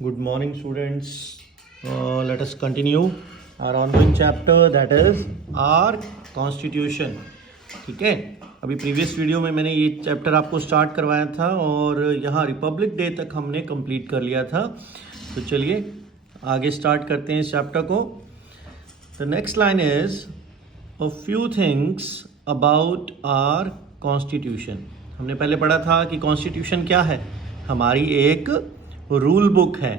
Good morning, students. Let us continue our ongoing chapter, that is our Constitution. ठीक है, अभी previous video में मैंने ये चैप्टर आपको स्टार्ट करवाया था और यहाँ रिपब्लिक डे तक हमने कंप्लीट कर लिया था. तो चलिए आगे स्टार्ट करते हैं इस चैप्टर को. The next line is a few things about our constitution. हमने पहले पढ़ा था कि कॉन्स्टिट्यूशन क्या है, हमारी एक रूल बुक है.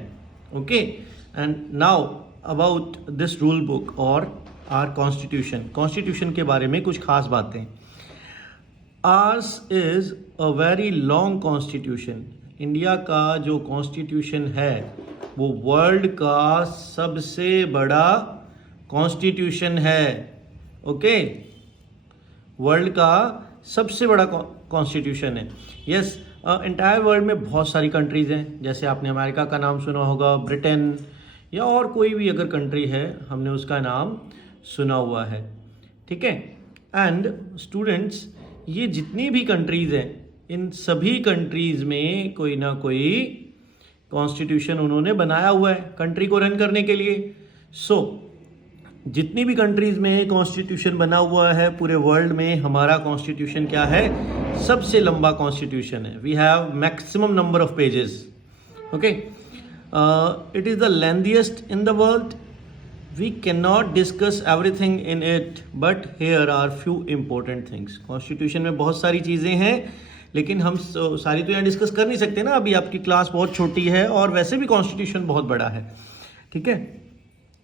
Okay, and now about this rule book और आर कॉन्स्टिट्यूशन. कॉन्स्टिट्यूशन के बारे में कुछ खास बातें. Ours is a very long constitution. India का जो कॉन्स्टिट्यूशन है वो वर्ल्ड का सबसे बड़ा कॉन्स्टिट्यूशन है. ओके, वर्ल्ड का सबसे बड़ा कॉन्स्टिट्यूशन है. यस, एंटायर वर्ल्ड में बहुत सारी कंट्रीज हैं. जैसे आपने अमेरिका का नाम सुना होगा, ब्रिटेन या और कोई भी अगर कंट्री है हमने उसका नाम सुना हुआ है. ठीक है, एंड स्टूडेंट्स ये जितनी भी कंट्रीज हैं इन सभी कंट्रीज में कोई ना कोई कॉन्स्टिट्यूशन उन्होंने बनाया हुआ है कंट्री को रन करने के लिए. सो जितनी भी कंट्रीज में कॉन्स्टिट्यूशन बना हुआ है पूरे वर्ल्ड में, हमारा कॉन्स्टिट्यूशन क्या है, सबसे लंबा कॉन्स्टिट्यूशन है. We have maximum number of pages. Okay, it is the lengthiest in the world. We can not discuss everything in it, but here are few important things. Constitution में बहुत सारी चीज़ें हैं लेकिन हम सारी तो यहाँ डिस्कस कर नहीं सकते ना, अभी आपकी क्लास बहुत छोटी है और वैसे भी कॉन्स्टिट्यूशन बहुत बड़ा है. ठीक है,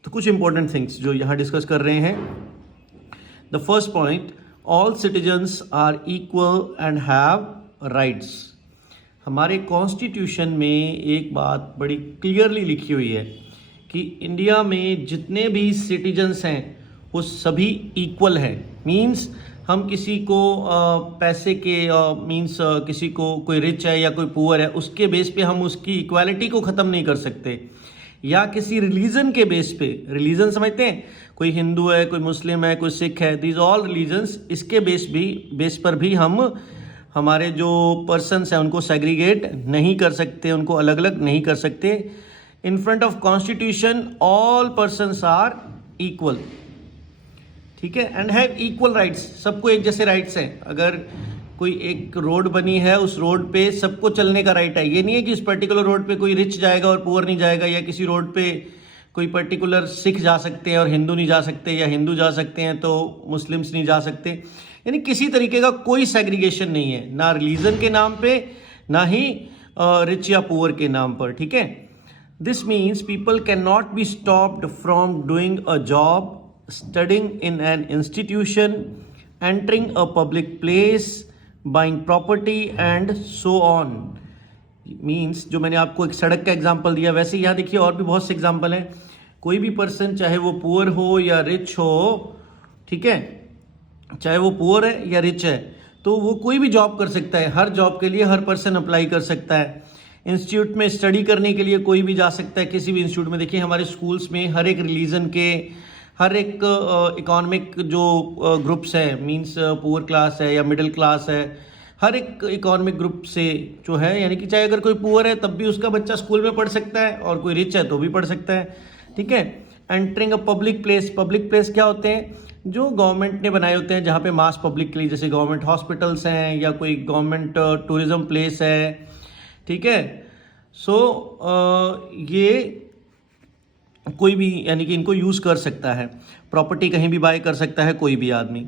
तो कुछ इंपॉर्टेंट थिंग्स जो यहाँ डिस्कस कर रहे हैं. The first point, all citizens are equal and have rights. हमारे कॉन्स्टिट्यूशन में एक बात बड़ी क्लियरली लिखी हुई है कि इंडिया में जितने भी सिटीजन्स हैं वो सभी इक्वल हैं. मीन्स हम किसी को पैसे के मीन्स किसी को कोई रिच है या कोई पुअर है उसके बेस पे हम उसकी इक्वालिटी को ख़त्म नहीं कर सकते, या किसी रिलीजन के बेस पे. रिलीजन समझते हैं, कोई हिंदू है, कोई मुस्लिम है, कोई सिख है, दीज ऑल रिलीजन्स. इसके बेस पर भी हम हमारे जो पर्सन्स हैं उनको सेग्रीगेट नहीं कर सकते, उनको अलग अलग नहीं कर सकते. In front of constitution all persons are equal. ठीक है, एंड हैव इक्वल राइट्स. सबको एक जैसे राइट्स हैं. अगर कोई एक रोड बनी है उस रोड पे सबको चलने का राइट है. ये नहीं है कि उस पर्टिकुलर रोड पे कोई रिच जाएगा और पुअर नहीं जाएगा, या किसी रोड पे कोई पर्टिकुलर सिख जा सकते हैं और हिंदू नहीं जा सकते, या हिंदू जा सकते हैं तो मुस्लिम्स नहीं जा सकते. यानी किसी तरीके का कोई सेग्रीगेशन नहीं है, ना रिलीजन के नाम पे ना ही रिच या पुअर के नाम पर. ठीक है, this means people can not be stopped from doing a job, studying in an institution, entering a public place, buying property and so on. Means जो मैंने आपको एक सड़क का एग्जांपल दिया, वैसे यहाँ देखिए और भी बहुत से एग्जांपल हैं. कोई भी पर्सन चाहे वो पुअर हो या रिच हो, ठीक है, चाहे वो पुअर है या रिच है, तो वो कोई भी जॉब कर सकता है. हर जॉब के लिए हर पर्सन अप्लाई कर सकता है. इंस्टीट्यूट में स्टडी करने के लिए कोई भी जा सकता है, किसी भी इंस्टीट्यूट में. देखिए हमारे स्कूल्स में हर एक रिलीजन के, हर एक इकोनॉमिक जो ग्रुप्स हैं, मींस पुअर क्लास है या मिडिल क्लास है, हर एक इकोनॉमिक ग्रुप से जो है, यानी कि चाहे अगर कोई पुअर है तब भी उसका बच्चा स्कूल में पढ़ सकता है और कोई रिच है तो भी पढ़ सकता है. ठीक है, entering a public place. Public place क्या होते हैं, जो गवर्नमेंट ने बनाए होते हैं जहाँ पे मास पब्लिक के लिए, जैसे गवर्नमेंट हॉस्पिटल्स हैं या कोई गवर्नमेंट टूरिज्म प्लेस है. ठीक है, सो ये कोई भी यानी कि इनको यूज़ कर सकता है. प्रॉपर्टी कहीं भी बाय कर सकता है कोई भी आदमी,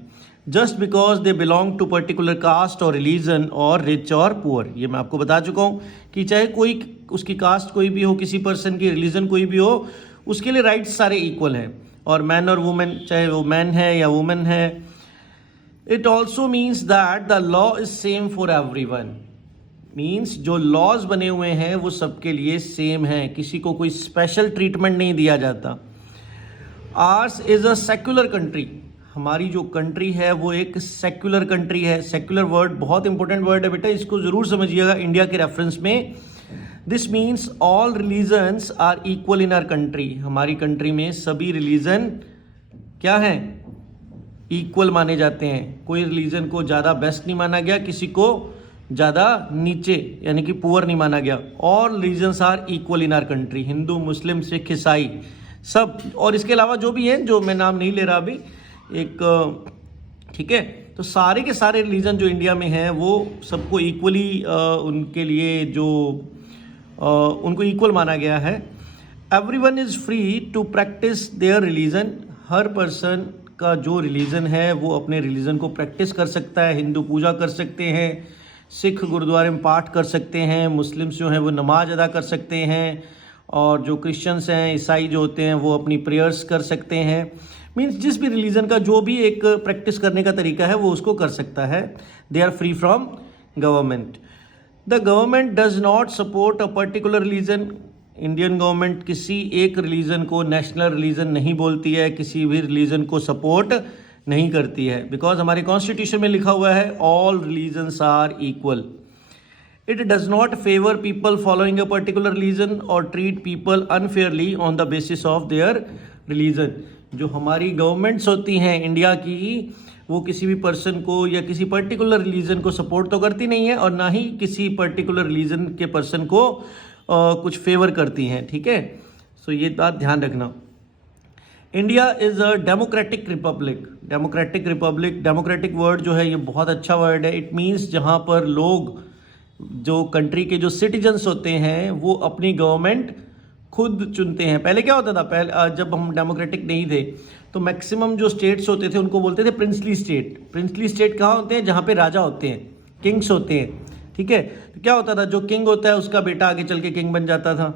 just because they belong to particular caste और रिलीजन और रिच और पुअर. ये मैं आपको बता चुका हूँ कि चाहे कोई उसकी कास्ट कोई भी हो, किसी पर्सन की रिलीजन कोई भी हो, उसके लिए राइट्स सारे इक्वल हैं. और मैन और वुमेन, चाहे वो मैन है या वुमेन है. It also means that the law is same for everyone. Means जो लॉज बने हुए हैं वो सबके लिए सेम हैं, किसी को कोई स्पेशल ट्रीटमेंट नहीं दिया जाता. Ours is a secular country. हमारी जो कंट्री है वो एक सेक्युलर कंट्री है. सेक्युलर वर्ड बहुत इंपॉर्टेंट वर्ड है बेटा, इसको जरूर समझिएगा इंडिया के रेफरेंस में. This means all religions are equal in our country. हमारी कंट्री में सभी रिलीजन क्या हैं, इक्वल माने जाते हैं. कोई रिलीजन को ज़्यादा बेस्ट नहीं माना गया, किसी को ज़्यादा नीचे यानी कि पुअर नहीं माना गया। All religions are equal in our country, Hindu Muslim Sikh ईसाई सब, और इसके अलावा जो भी हैं जो मैं नाम नहीं ले रहा अभी एक, ठीक है। तो सारे के सारे रिलीजन जो इंडिया में हैं वो सबको इक्वली उनके लिए जो उनको इक्वल माना गया है। Everyone is free to practice their religion, हर पर्सन का जो रिलीजन है वो अपने रिलीजन को प्रैक्टिस कर सकता है। हिंदू पूजा कर सकते हैं, सिख गुरुद्वारे में पाठ कर सकते हैं, मुस्लिम्स जो हैं वो नमाज अदा कर सकते हैं, और जो क्रिश्चियंस हैं ईसाई जो होते हैं वो अपनी प्रेयर्स कर सकते हैं। मीन्स जिस भी रिलीजन का जो भी एक प्रैक्टिस करने का तरीका है वो उसको कर सकता है। They are free from government. The government does not support a particular religion, Indian government किसी एक रिलीजन को नेशनल रिलीजन नहीं बोलती है, किसी भी रिलीजन को सपोर्ट नहीं करती है, बिकॉज हमारे कॉन्स्टिट्यूशन में लिखा हुआ है all religions are equal. It does not favour people following a particular religion और treat people unfairly on the basis of their religion. जो हमारी गवर्नमेंट्स होती हैं इंडिया की, वो किसी भी पर्सन को या किसी पर्टिकुलर रिलीजन को सपोर्ट तो करती नहीं है, और ना ही किसी पर्टिकुलर रिलीजन के पर्सन को कुछ फेवर करती हैं, ठीक है। सो ये बात ध्यान रखना। India is a democratic Republic. Democratic Republic, democratic word जो है ये बहुत अच्छा वर्ड है। इट मीन्स जहाँ पर लोग, जो कंट्री के जो सिटीजन्स होते हैं वो अपनी गवर्नमेंट खुद चुनते हैं। पहले क्या होता था, पहले जब हम डेमोक्रेटिक नहीं थे तो मैक्सिमम जो स्टेट्स होते थे उनको बोलते थे प्रिंसली स्टेट। प्रिंसली स्टेट कहाँ होते हैं, जहाँ पे राजा होते हैं, किंग्स होते हैं, ठीक है। तो क्या होता था, जो किंग होता है उसका बेटा आगे चल के किंग बन जाता था,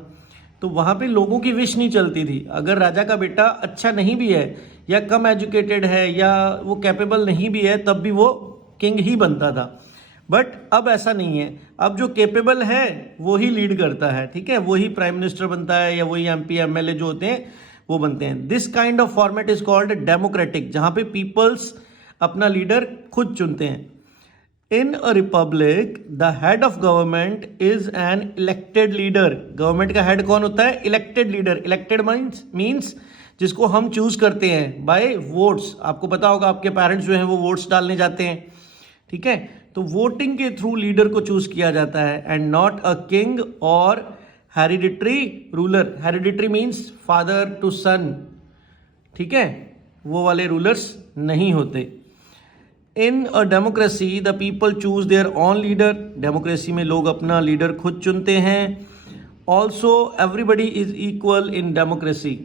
तो वहाँ पे लोगों की विश नहीं चलती थी। अगर राजा का बेटा अच्छा नहीं भी है या कम एजुकेटेड है या वो कैपेबल नहीं भी है तब भी वो किंग ही बनता था। बट अब ऐसा नहीं है, अब जो कैपेबल है वो ही लीड करता है, ठीक है, वही प्राइम मिनिस्टर बनता है या वही एमपी एमएलए जो होते हैं वो बनते हैं। This kind of format is called democratic, जहाँ पे पीपल्स अपना लीडर खुद चुनते हैं। In a republic the head of government is an elected leader. Government का हेड कौन होता है, इलेक्टेड लीडर। इलेक्टेड मीन्स जिसको हम चूज करते हैं बाय वोट्स। आपको पता होगा आपके पेरेंट्स जो हैं वो वोट्स डालने जाते हैं, ठीक है, तो वोटिंग के थ्रू लीडर को चूज किया जाता है, एंड नॉट अ किंग और hereditary ruler. Hereditary means father to son, ठीक है, वो वाले रूलर्स नहीं होते। In a democracy the people choose their own leader. Democracy में लोग अपना लीडर खुद चुनते हैं। Also everybody is equal in democracy,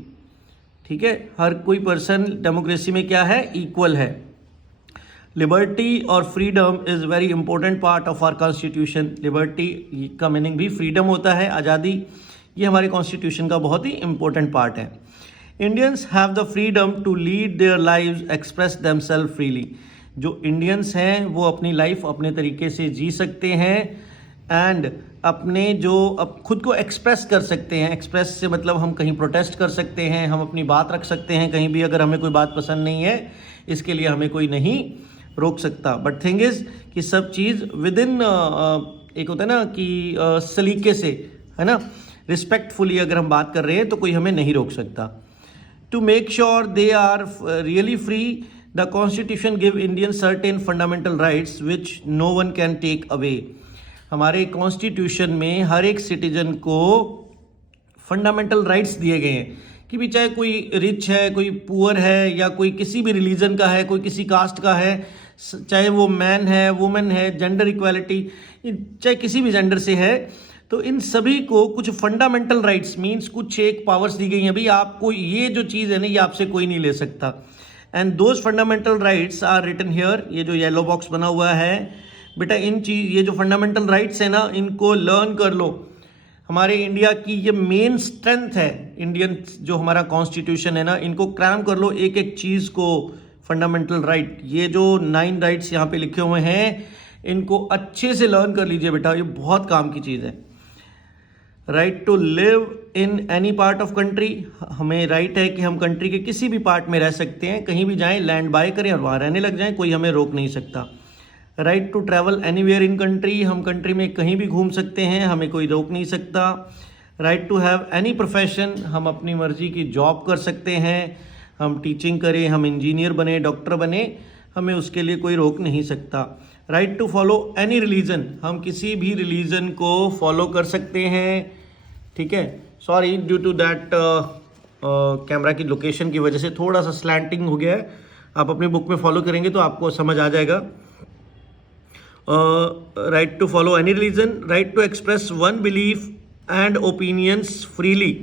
ठीक है, हर कोई पर्सन डेमोक्रेसी में क्या है, इक्वल है। लिबर्टी और freedom is very important part of our constitution. Liberty का मीनिंग भी फ्रीडम होता है, आज़ादी। ये हमारे कॉन्स्टिट्यूशन का बहुत ही इंपॉर्टेंट पार्ट है। Indians have the freedom to lead their lives, express themselves freely. जो इंडियंस हैं वो अपनी लाइफ अपने तरीके से जी सकते हैं, एंड अपने जो अब खुद को एक्सप्रेस कर सकते हैं। एक्सप्रेस से मतलब हम कहीं प्रोटेस्ट कर सकते हैं, हम अपनी बात रख सकते हैं कहीं भी, अगर हमें कोई बात पसंद नहीं है, इसके लिए हमें कोई नहीं रोक सकता। बट थिंग इज कि सब चीज़ विद इन एक होता है ना कि सलीके से, है ना, रिस्पेक्टफुली अगर हम बात कर रहे हैं तो कोई हमें नहीं रोक सकता। To make sure they are really free, the constitution give Indian certain fundamental rights which no one can take away. हमारे कॉन्स्टिट्यूशन में हर एक सिटीजन को फंडामेंटल राइट्स दिए गए हैं कि भी चाहे कोई रिच है, कोई पुअर है, या कोई किसी भी रिलीजन का है, कोई किसी कास्ट का है, चाहे वो मैन है, वुमेन है, जेंडर इक्वालिटी, चाहे किसी भी जेंडर से है, तो इन सभी को कुछ फंडामेंटल राइट्स मीन्स कुछ एक पावर्स दी गई हैं। भाई आपको ये जो चीज़ है ना ये आपसे कोई नहीं ले सकता, and those fundamental rights are written here. ये जो येलो बॉक्स बना हुआ है बेटा, ये जो फंडामेंटल राइट्स है ना, इनको लर्न कर लो। हमारे इंडिया की ये मेन स्ट्रेंथ है, इंडियन जो हमारा कॉन्स्टिट्यूशन है ना, इनको क्रैम कर लो एक एक चीज़ को, फंडामेंटल राइट। ये जो 9 राइट्स यहाँ पे लिखे हुए हैं इनको अच्छे से लर्न कर लीजिए बेटा, ये बहुत काम की चीज़ है। Right to live in any part of country, हमें राइट है कि हम कंट्री के किसी भी पार्ट में रह सकते हैं, कहीं भी जाएं, लैंड बाय करें और वहाँ रहने लग जाएं, कोई हमें रोक नहीं सकता। Right to travel anywhere in country, हम कंट्री में कहीं भी घूम सकते हैं, हमें कोई रोक नहीं सकता। Right to have any profession, हम अपनी मर्जी की जॉब कर सकते हैं, हम टीचिंग करें, हम इंजीनियर बने, डॉक्टर बने, हमें उसके लिए कोई रोक नहीं सकता। Right to follow any religion, हम किसी भी रिलीजन को फॉलो कर सकते हैं, ठीक है। Sorry, due to that camera की लोकेशन की वजह से थोड़ा सा स्लैंटिंग हो गया है। आप अपने बुक में फॉलो करेंगे तो आपको समझ आ जाएगा। Right to follow any religion, right to express one belief and opinions freely,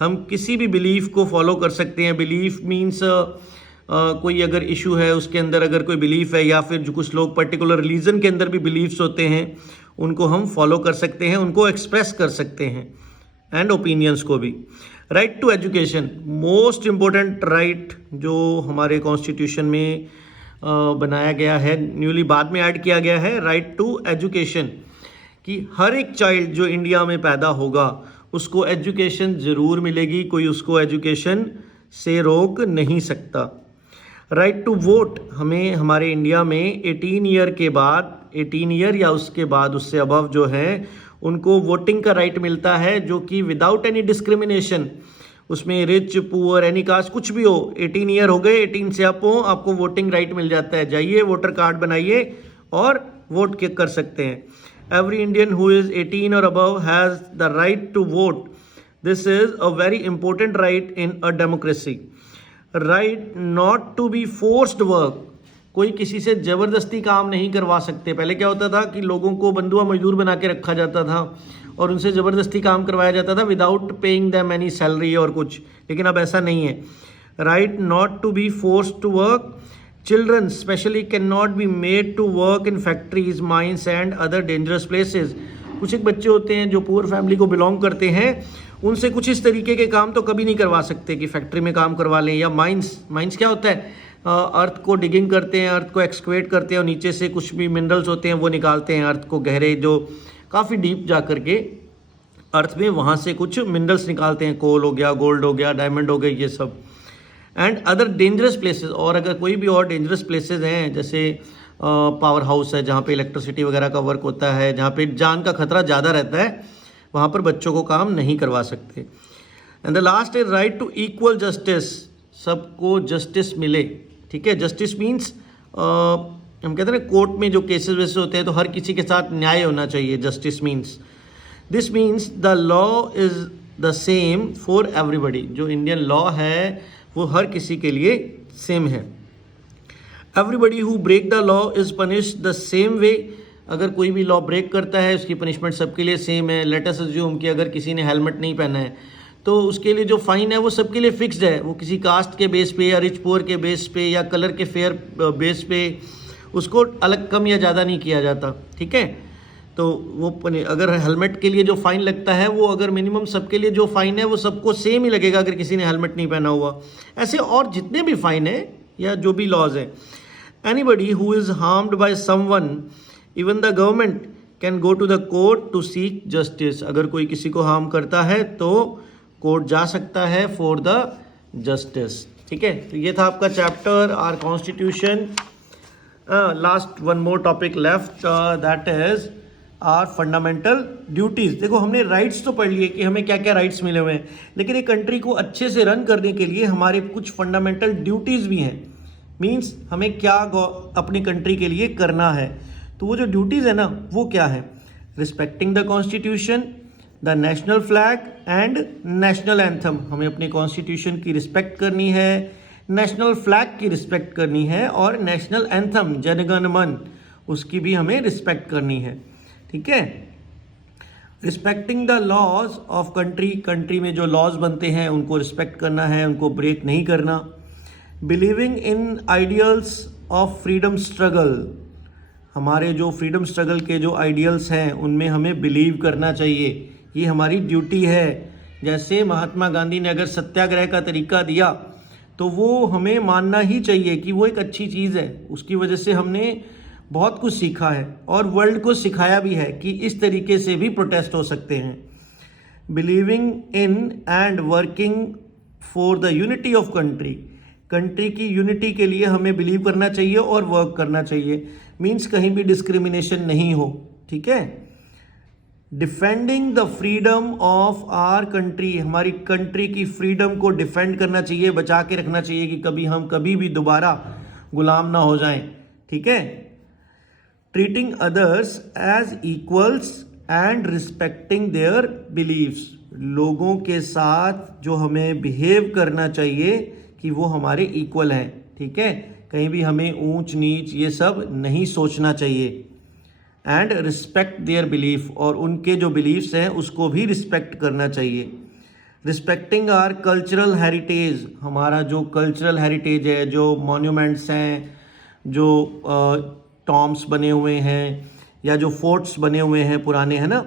हम किसी भी बिलीफ को फॉलो कर सकते हैं। बिलीफ मीन्स कोई अगर इशू है उसके अंदर अगर कोई बिलीफ है, या फिर जो कुछ लोग पर्टिकुलर रिलीजन के अंदर भी बिलीफ्स होते हैं उनको हम फॉलो कर सकते हैं, उनको एक्सप्रेस कर सकते हैं, एंड ओपिनियंस को भी। Right to education, most important right जो हमारे कॉन्स्टिट्यूशन में बनाया गया है, न्यूली बाद में ऐड किया गया है, राइट टू एजुकेशन, कि हर एक चाइल्ड जो इंडिया में पैदा होगा उसको एजुकेशन ज़रूर मिलेगी, कोई उसको एजुकेशन से रोक नहीं सकता। राइट टू वोट, हमें हमारे इंडिया में 18 ईयर के बाद, 18 ईयर या उसके बाद उससे अबव जो है उनको वोटिंग का राइट मिलता है, जो कि विदाउट एनी डिस्क्रिमिनेशन, उसमें रिच पुअर एनी कास्ट कुछ भी हो, 18 ईयर हो गए, 18 से अप हो, आपको वोटिंग राइट मिल जाता है। जाइए वोटर कार्ड बनाइए और वोट कर सकते हैं। Every Indian who is 18 or above has the right to vote. This is a very important right in a democracy. Right not to be forced work. कोई किसी से ज़बरदस्ती काम नहीं करवा सकते। पहले क्या होता था कि लोगों को बंधुआ मजदूर बना के रखा जाता था और उनसे ज़बरदस्ती काम करवाया जाता था without paying them any salary और कुछ, लेकिन अब ऐसा नहीं है। Right not to be forced to work, Children especially cannot be made to work in factories, mines and other dangerous places. कुछ एक बच्चे होते हैं जो पुअर फैमिली को बिलोंग करते हैं, उनसे कुछ इस तरीके के काम तो कभी नहीं करवा सकते कि फैक्ट्री में काम करवा लें, या माइंस क्या होता है, अर्थ को डिगिंग करते हैं, अर्थ को एक्सकवेट करते हैं और नीचे से कुछ भी मिनरल्स होते हैं वो निकालते हैं, अर्थ को गहरे जो काफ़ी डीप जा करके अर्थ में वहाँ से कुछ मिनरल्स निकालते हैं, कोल हो गया, गोल्ड हो गया, डायमंड हो गए, ये सब। एंड अदर डेंजरस प्लेसेस, और अगर कोई भी और डेंजरस प्लेसेस हैं जैसे पावर हाउस है जहाँ पे इलेक्ट्रिसिटी वगैरह का वर्क होता है, जहाँ पे जान का खतरा ज़्यादा रहता है, वहाँ पर बच्चों को काम नहीं करवा सकते। And the last is right to equal justice, सबको जस्टिस मिले, ठीक है। जस्टिस मीन्स हम कहते हैं ना कोर्ट में जो केसेस वैसे होते हैं तो हर किसी के साथ न्याय होना चाहिए। Justice means, this means the law is the same for everybody, जो इंडियन लॉ है वो हर किसी के लिए सेम है। Everybody who break the law is punish the same way, अगर कोई भी लॉ ब्रेक करता है उसकी पनिशमेंट सबके लिए सेम है। लेट अस अज्यूम कि अगर किसी ने हेलमेट नहीं पहना है तो उसके लिए जो फाइन है वो सबके लिए फिक्स्ड है, वो किसी कास्ट के बेस पे या रिच पुअर के बेस पे या कलर के फेयर बेस पे उसको अलग कम या ज़्यादा नहीं किया जाता, ठीक है। तो वो अगर हेलमेट के लिए जो फाइन लगता है वो अगर मिनिमम सबके लिए जो फाइन है वो सबको सेम ही लगेगा अगर किसी ने हेलमेट नहीं पहना हुआ। ऐसे और जितने भी फाइन है या जो भी लॉज है, anybody who is harmed by someone, even the government can go to the court to seek justice, अगर कोई किसी को हार्म करता है तो कोर्ट जा सकता है फॉर द जस्टिस, ठीक है। तो ये था आपका chapter our constitution. Last one more topic left, that is our fundamental duties. देखो हमने राइट्स तो पढ़ लिए कि हमें क्या क्या राइट्स मिले हुए हैं, लेकिन एक कंट्री को अच्छे से रन करने के लिए हमारे कुछ फंडामेंटल ड्यूटीज़ भी हैं। मींस हमें क्या अपनी कंट्री के लिए करना है, तो वो जो ड्यूटीज़ है ना वो क्या है, respecting the constitution, the national flag and national anthem, हमें अपने कॉन्स्टिट्यूशन की रिस्पेक्ट करनी है, नेशनल फ्लैग की रिस्पेक्ट करनी है, और नेशनल एंथम जनगण मन उसकी भी हमें रिस्पेक्ट करनी है, ठीक है। Respecting the laws of country, country में जो लॉज बनते हैं उनको रिस्पेक्ट करना है, उनको ब्रेक नहीं करना। Believing in ideals of freedom struggle, हमारे जो फ्रीडम स्ट्रगल के जो आइडियल्स हैं उनमें हमें बिलीव करना चाहिए, ये हमारी ड्यूटी है। जैसे महात्मा गांधी ने अगर सत्याग्रह का तरीका दिया तो वो हमें मानना ही चाहिए कि वो एक अच्छी चीज़ है, उसकी वजह से हमने बहुत कुछ सीखा है और वर्ल्ड को सिखाया भी है कि इस तरीके से भी प्रोटेस्ट हो सकते हैं। Believing in and working for the unity of country, country की यूनिटी के लिए हमें बिलीव करना चाहिए और वर्क करना चाहिए। मीन्स कहीं भी डिस्क्रिमिनेशन नहीं हो, ठीक है। Defending the freedom of our country, हमारी कंट्री की फ्रीडम को डिफेंड करना चाहिए, बचा के रखना चाहिए कि कभी हम कभी भी दोबारा गुलाम ना हो जाएं, ठीक है। Treating others as equals and respecting their beliefs, लोगों के साथ जो हमें बिहेव करना चाहिए कि वो हमारे इक्वल हैं, ठीक है, कहीं भी हमें ऊंच नीच ये सब नहीं सोचना चाहिए। एंड रिस्पेक्ट देयर बिलीफ, और उनके जो बिलीफ्स हैं उसको भी रिस्पेक्ट करना चाहिए। रिस्पेक्टिंग आवर कल्चरल हेरिटेज, हमारा जो कल्चरल हेरिटेज है, जो मॉन्यूमेंट्स हैं, जो टॉम्ब्स बने हुए हैं या जो फोर्ट्स बने हुए हैं पुराने, है ना,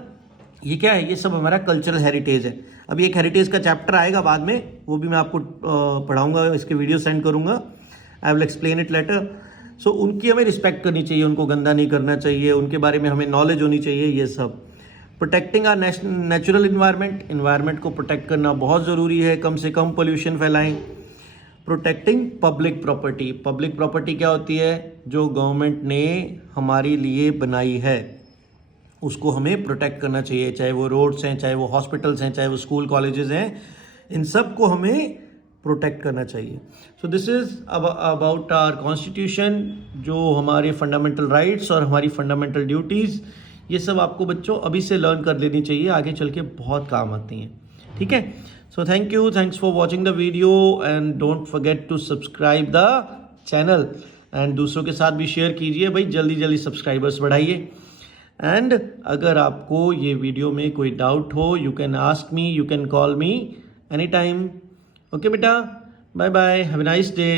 ये क्या है, ये सब हमारा कल्चरल हेरिटेज है। अभी एक हेरिटेज का चैप्टर आएगा बाद में, वो भी मैं आपको पढ़ाऊंगा, इसके वीडियो सेंड करूंगा, I will explain it later. So उनकी हमें रिस्पेक्ट करनी चाहिए, उनको गंदा नहीं करना चाहिए, उनके बारे में हमें नॉलेज होनी चाहिए, ये सब। Protecting our natural environment, environment को प्रोटेक्ट करना बहुत ज़रूरी है, कम से कम पोल्यूशन फैलाएं। Protecting public property, public property क्या होती है, जो गवर्नमेंट ने हमारे लिए बनाई है उसको हमें प्रोटेक्ट करना चाहिए, चाहे वो रोड्स हैं, चाहे वो हॉस्पिटल्स हैं, चाहे वो स्कूल कॉलेजेस हैं, इन सब को हमें प्रोटेक्ट करना चाहिए। So this is about our constitution, जो हमारे फंडामेंटल राइट्स और हमारी फंडामेंटल ड्यूटीज़, ये सब आपको बच्चों अभी से लर्न कर लेनी चाहिए, आगे चल के बहुत काम आती हैं, ठीक है। So thanks for watching the video and don't forget to subscribe the channel, and दूसरों के साथ भी शेयर कीजिए भाई, जल्दी जल्दी सब्सक्राइबर्स बढ़ाइए। एंड अगर आपको ये वीडियो में कोई डाउट हो, you can ask me, you can call me any time. Okay बेटा, bye bye, have a nice day.